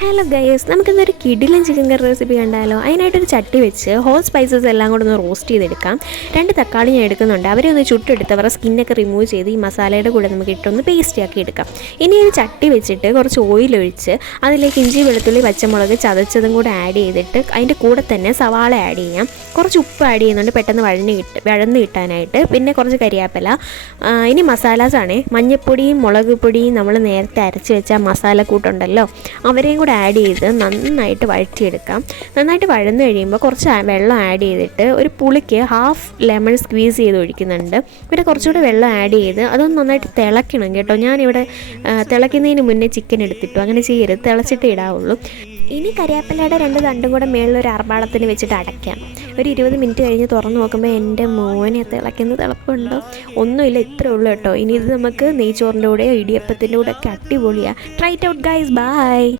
Hello guys, നമുക്കിന്നൊരു കിടിലൻ chicken കറി recipe കണ്ടാലോ. അതിനായിട്ടൊരു ചട്ടി വെച്ച് ഹോൾ സ്പൈസസ് എല്ലാം കൂടെ ഒന്ന് റോസ്റ്റ് ചെയ്തെടുക്കാം. 2 തക്കാളി ഞാൻ എടുക്കുന്നുണ്ട്. അവരെ ഒന്ന് ചുട്ടെടുത്ത് അവരുടെ സ്കിന്നൊക്കെ റിമൂവ് ചെയ്ത് ഈ മസാലയുടെ കൂടെ നമുക്ക് ഇട്ടൊന്ന് പേസ്റ്റ് ആക്കി എടുക്കാം. ഇനി ഒരു ചട്ടി വെച്ചിട്ട് കുറച്ച് ഓയിൽ ഒഴിച്ച് അതിലേക്ക് ഇഞ്ചി, വെളുത്തുള്ളി, പച്ചമുളക് ചതച്ചതും കൂടെ ആഡ് ചെയ്തിട്ട് അതിൻ്റെ കൂടെ തന്നെ സവാള ആഡ് ചെയ്യാം. കുറച്ച് ഉപ്പ് ആഡ് ചെയ്യുന്നുണ്ട് പെട്ടെന്ന് വഴന്ന് കിട്ടാനായിട്ട്. പിന്നെ കുറച്ച് കരിയാപ്പില. ഇനി മസാലാസാണ്. മഞ്ഞൾപ്പൊടിയും മുളക് പൊടിയും നമ്മൾ നേരത്തെ അരച്ച് വെച്ച മസാലക്കൂട്ടുണ്ടല്ലോ, അവരെയും കൂടെ ആഡ് ചെയ്ത് നന്നായിട്ട് വഴറ്റിയെടുക്കാം. നന്നായിട്ട് വഴന്ന് കഴിയുമ്പോൾ കുറച്ച് വെള്ളം ആഡ് ചെയ്തിട്ട് ഒരു പുളിക്ക് ഹാഫ് ലെമൺ സ്ക്വീസ് ചെയ്ത് ഒഴിക്കുന്നുണ്ട്. പിന്നെ കുറച്ചുകൂടെ വെള്ളം ആഡ് ചെയ്ത് അതൊന്ന് നന്നായിട്ട് തിളയ്ക്കണം കേട്ടോ. ഞാനിവിടെ തിളയ്ക്കുന്നതിന് മുന്നേ ചിക്കൻ എടുത്തിട്ടു. അങ്ങനെ ചെയ്യരുത്, തിളച്ചിട്ട് ഇടാവുള്ളൂ. ഇനി കരിയാപ്പിലയുടെ 2 തണ്ടും കൂടെ മേളിലൊരു അർബാളത്തിന് വെച്ചിട്ട് അടയ്ക്കാം. ഒരു 20 മിനിറ്റ് കഴിഞ്ഞ് തുറന്ന് നോക്കുമ്പോൾ എൻ്റെ മോനെ തിളയ്ക്കുന്ന തിളപ്പുണ്ടോ? ഒന്നുമില്ല, ഇത്രേ ഉള്ളൂ കേട്ടോ. ഇനി ഇത് നമുക്ക് നെയ്ച്ചോറിൻ്റെ കൂടെയോ ഇടിയപ്പത്തിൻ്റെ കൂടെ ഒക്കെ അടിപൊളിയാണ്. Try it out guys, by.